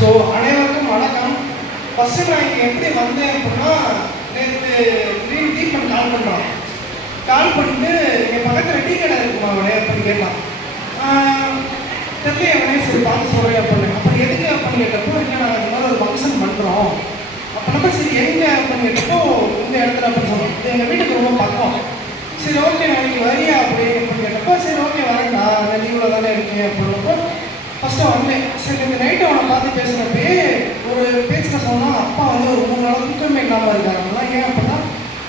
So அனைவருக்கும் வணக்கம். First நான் இங்கே எப்படி வந்தேன் அப்படின்னா, நேற்று திடீர்னு தீபன் கால் பண்ணிட்டு என் பக்கத்தில் டீ கடை இருக்குமா அவனே அப்படின்னு கேட்டான். தெரியல அவனே சரி பார்த்து சொல்கிறேன் அப்படின்னு. அப்புறம் எதுக்கு அப்படின்னு கேட்டப்போ, இங்கே நாங்கள் இந்த மாதிரி ஒரு ஃபங்க்ஷன் பண்ணுறோம் அப்படின்னா, சரி எங்கே அப்படின்னு கேட்டப்போ இந்த இடத்துல அப்படின்னு சொன்னோம். இது எங்கள் வீட்டுக்கு ரொம்ப பக்கம். சரி ஓகே நாளைக்கு வரியா அப்படின்னு கேட்டப்போ, சரி ஓகே வரேன்டா நான் லீவில் தானே இருக்கேன் அப்படின்னப்போ ஃபஸ்ட்டு வந்தேன். சரி இந்த நைட்டு அவனை பார்த்து பேசுகிறப்பே ஒரு பேச்சுக்க சொன்னால் அப்பா வந்து ஒரு 3 நாள் தூக்கமே இல்லாமல் இருக்காங்கன்னா, ஏன் அப்படின்னா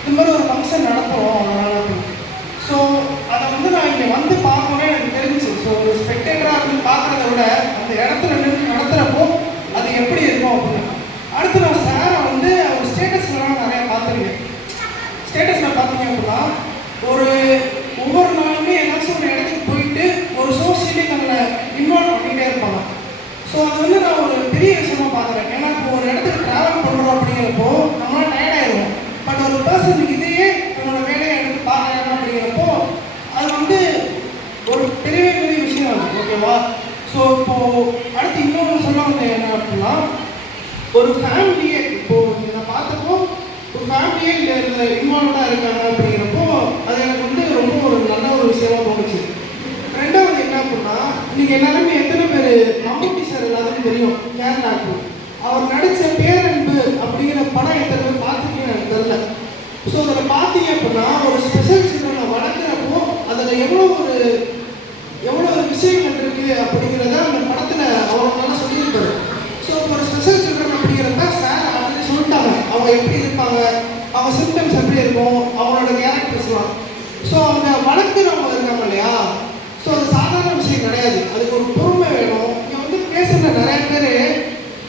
இந்த மாதிரி ஒரு ஃபங்க்ஷன் நடத்துகிறோம் அதனால் அப்படின்னு. ஸோ அதை வந்து நான் இங்கே வந்து பார்க்கணுன்னே எனக்கு தெரிஞ்சு. ஸோ ஒரு ஸ்பெக்டேட்டராக இருந்து பார்க்குறத விட அந்த இடத்துல நின்று நடத்துகிறப்போ அது எப்படி இருக்கும் அப்படின்னு. அடுத்து நான் சாரை வந்து அவர் ஸ்டேட்டஸ்லாம் நிறையா பார்த்துருக்கேன். ஸ்டேட்டஸில் பார்த்தீங்க அப்படின்னா ஒவ்வொரு நாளுமே ஏதாச்சும் ஒரு இடத்துக்கு போயிட்டு ஒரு சோசியலி நம்மளை இன்வால்வ் பண்ணிகிட்டே இருப்பாங்க. ஸோ அது வந்து நான் ஒரு பெரிய விஷயமா பார்க்குறேன். ஏன்னா இப்போ ஒரு இடத்துக்கு ட்ராவல் பண்ணுறோம் அப்படிங்கிறப்போ நம்மளால் டயர்டாயிடும். பட் ஒரு பர்சனுக்கு இதையே நம்மளோட வேலையை எடுத்து பார்க்குறாங்க அப்படிங்கிறப்போ அது வந்து ஒரு பெரிய விஷயம் அது. ஓகேவா? ஸோ இப்போது அடுத்து இன்னொன்று சொல்ல வந்தேன் என்ன அப்படின்னா, ஒரு ஃபேமிலியே இப்போது இதை பார்த்தப்போ ஒரு ஃபேமிலியே இதில் இன்வால்வ்டாக இருக்காங்க அப்படிங்கிறப்போ அது எனக்கு வந்து ரொம்ப ஒரு நல்ல ஒரு விஷயமா தோணுச்சு. ரெண்டாவது என்ன அப்படின்னா, இன்னைக்கு எல்லாருமே எத்தனை பேர் மம்முட்டி சார் எல்லாருக்கும் தெரியும், கேரளாக்கு அவர் நடித்த பேரன்பு அப்படிங்கிற படம் எத்தனை பேர் பார்த்துருக்கீங்கன்னு எனக்கு தெரியல. ஸோ அதில் பார்த்தீங்க அப்படின்னா ஒரு ஸ்பெஷல் சில்ட்ரனை வளர்க்குறப்போ அதில் எவ்வளோ ஒரு விஷயங்கள் இருக்குது அப்படிங்கிறத அந்த படத்தில் அவர் நல்லா சொல்லியிருப்பாரு. ஸோ ஒரு ஸ்பெஷல் சில்ட்ரன் அப்படிங்கிறப்ப சார் ஆல்ரெடி சொல்லிட்டாங்க அவங்க எப்படி இருப்பாங்க, அவங்க சிம்டம்ஸ் எப்படி இருக்கும், அவங்களோட கேரக்டர்ஸ்லாம். ஸோ அவங்க வளர்க்குறவங்க இருக்காங்க இல்லையா, ஸோ அது சாதாரண விஷயம் கிடையாது. அதுக்கு ஒரு பொறுமை வேணும். இங்கே வந்து பேசுகிற நிறைய பேர்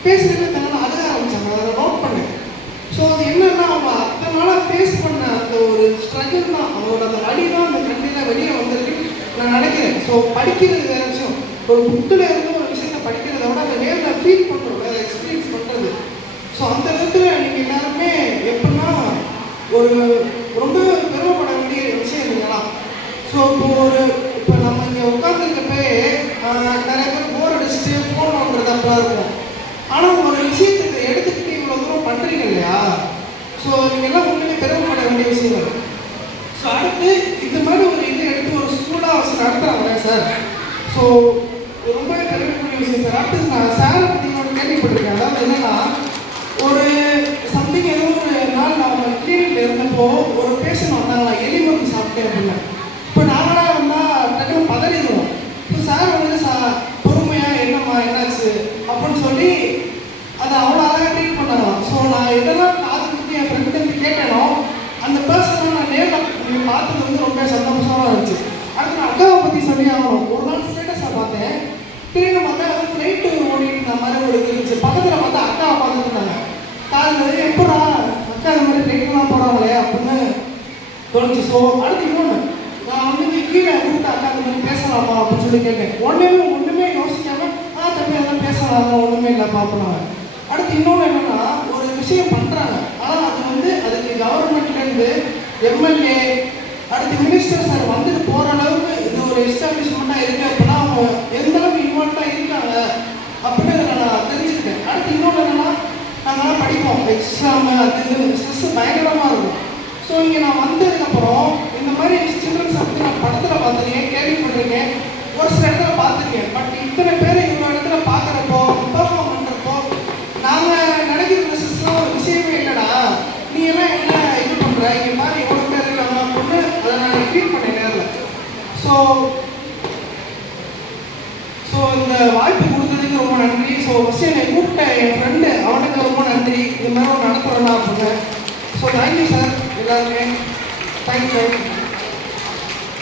பேசுகிறதே தன்னால அழுக ஆரம்பிச்சாங்க. அதை நோட் பண்ணேன். ஸோ அது என்னன்னா அவங்க அத்தனை நாளாக ஃபேஸ் பண்ண அந்த ஒரு ஸ்ட்ரகிள் தான், அவங்களோட அந்த வழி தான் அந்த கண்டிப்பாக வெளியே வந்திருக்குன்னு நான் நினைக்கிறேன். ஸோ படிக்கிறது வேறு விஷயம். ஒரு புக்கில் இருந்து ஒரு விஷயத்தை படிக்கிறத விட அதை நேரில் ஃபீல் பண்ணுறோம், அதை எக்ஸ்பீரியன்ஸ் பண்ணுறது. ஸோ அந்த விதத்தில் நீங்கள் எல்லாருமே எப்படின்னா ஒரு ரொம்ப பெருமைப்பட வேண்டிய விஷயம் இல்லைங்களா? ஸோ இப்போ நம்ம இங்கே உட்காந்துருக்கப்பே நிறைய பேர் போர் அடிச்சுட்டு ஃபோன் பண்ணுறதப்பெல்லாம் இருக்கும். ஆனால் ஒரு விஷயத்துக்கு எடுத்துக்கிட்டு இவ்வளோ தூரம் பண்ணுறீங்க இல்லையா? ஸோ நீங்கள் எல்லாம் உண்மையிலே பெருமைப்பட வேண்டிய விஷயங்கள். ஸோ அடுத்து இந்த மாதிரி ஒரு இது எடுத்து ஒரு ஸ்கூலாக வச்சு நடத்துகிறாங்க சார். ஸோ ரொம்பவே பெருமைப்பட விஷயம் சார். அடுத்து நான் சாரை பற்றி நான் கேள்விப்பட்டிருக்கேன். அதாவது என்னன்னா, ஒரு சம்திங் ஏதோ ஒரு நாள் நான் கிளினிக்கில் இருந்தப்போ ஒரு பேஷண்ட் வந்தாங்களா, எலி மருந்து சாப்பிட்டேன் அப்படின்னு. இப்போ நாங்களாக வந்தால் டக்குனு பதறிடுவோம். இப்போ சார் வந்து பொறுமையாக என்னம்மா என்னாச்சு அப்படின்னு சொல்லி அதை அவ்வளோ அழகாக ட்ரீட் பண்ணலாம். ஸோ நான் எதெல்லாம் காது கொடுத்து என் ஃப்ரெண்டு கேட்டேனோ அந்த பர்சனை நான் நேரில் பார்த்தது வந்து ரொம்ப சந்தோஷமாக இருந்துச்சு. அடுத்து நான் அக்காவை பற்றி சொல்லி ஆகணும். ஒரு நாள் ஸ்டேட்டஸாக பார்த்தேன். திடீர்னு பார்த்தா வந்து ஃப்ளைட்டு ஓடிட்டு இருந்த மாதிரி ஒரு இருந்துச்சு. பக்கத்தில் பார்த்தா அக்காவை பார்த்துட்டு இருந்தாங்க. காலையில் எப்படா அக்கா இந்த மாதிரி ஃப்ளைட்லாம் போகிறாங்களே அப்படின்னு தோணுச்சு. ஸோ அடுத்து இன்னொன்று, நான் வந்து கீழே கூப்பிட்டு அக்கா இந்த மாதிரி பேசலாமா அப்படின்னு சொல்லி கேட்டேன். ஒன்றுமே யோசிக்காமல் தம்பி அதெல்லாம் பேசலாம், ஒன்றுமே இல்லை பார்ப்போம். அடுத்து இன்னொன்று என்னென்னா, ஒரு விஷயம் பண்ணுறாங்க ஆனால் அது வந்து அதுக்கு கவர்மெண்ட்லேருந்து எம்எல்ஏ அடுத்து மினிஸ்டர் சார் வந்துட்டு போகிற அளவுக்கு இது ஒரு எஸ்டாப்ளிஷ்மெண்ட்டாக இருக்குது அப்படின்னா அவங்க எந்த அளவுக்கு இன்வால்வ்டாக இருக்காங்க அப்படின்னு நான் தெரிஞ்சுக்கிட்டேன். அடுத்து இன்னொன்று என்னென்னா, நாங்கள்லாம் படிப்போம் எக்ஸாமு அது இது ஸ்ட்ரெஸ்ஸு பயங்கரமாக இருக்கும். ஸோ இங்கே நான் வந்ததுக்கப்புறம் இந்த மாதிரி சில்ட்ரன்ஸை பற்றி நான் படத்தில் பார்த்துருக்கேன், கேள்விப்பட்டிருக்கேன், ஒரு சில இடத்துல பார்த்துருக்கேன். பட் இத்தனை பேர் இவ்வளோ இடத்துல பார்க்குறப்போ பெர்ஃபார்ம் பண்ணுறப்போ நாங்கள் நினைக்கிற சிஸ்டம்லாம் ஒரு விஷயமே இல்லைடா, நீ எல்லாம் என்ன இது பண்ணுற, இங்கே மாதிரி எவ்வளோ பேர் இருக்காங்க அப்படின்னு அதை நான் ஃபீல் பண்ணேன் நேரில். ஸோ இந்த வாய்ப்பு கொடுத்ததுக்கு ரொம்ப நன்றி. ஸோ ஃபஸ்ட்டு என்னை கூப்பிட்ட என் ஃப்ரெண்டு அவனுக்கு ரொம்ப நன்றி. இது மாதிரி நடத்துகிறேன்னா அப்படின்னு. ஸோ தேங்க்யூ சார் எல்லாருமே. தேங்க்யூ.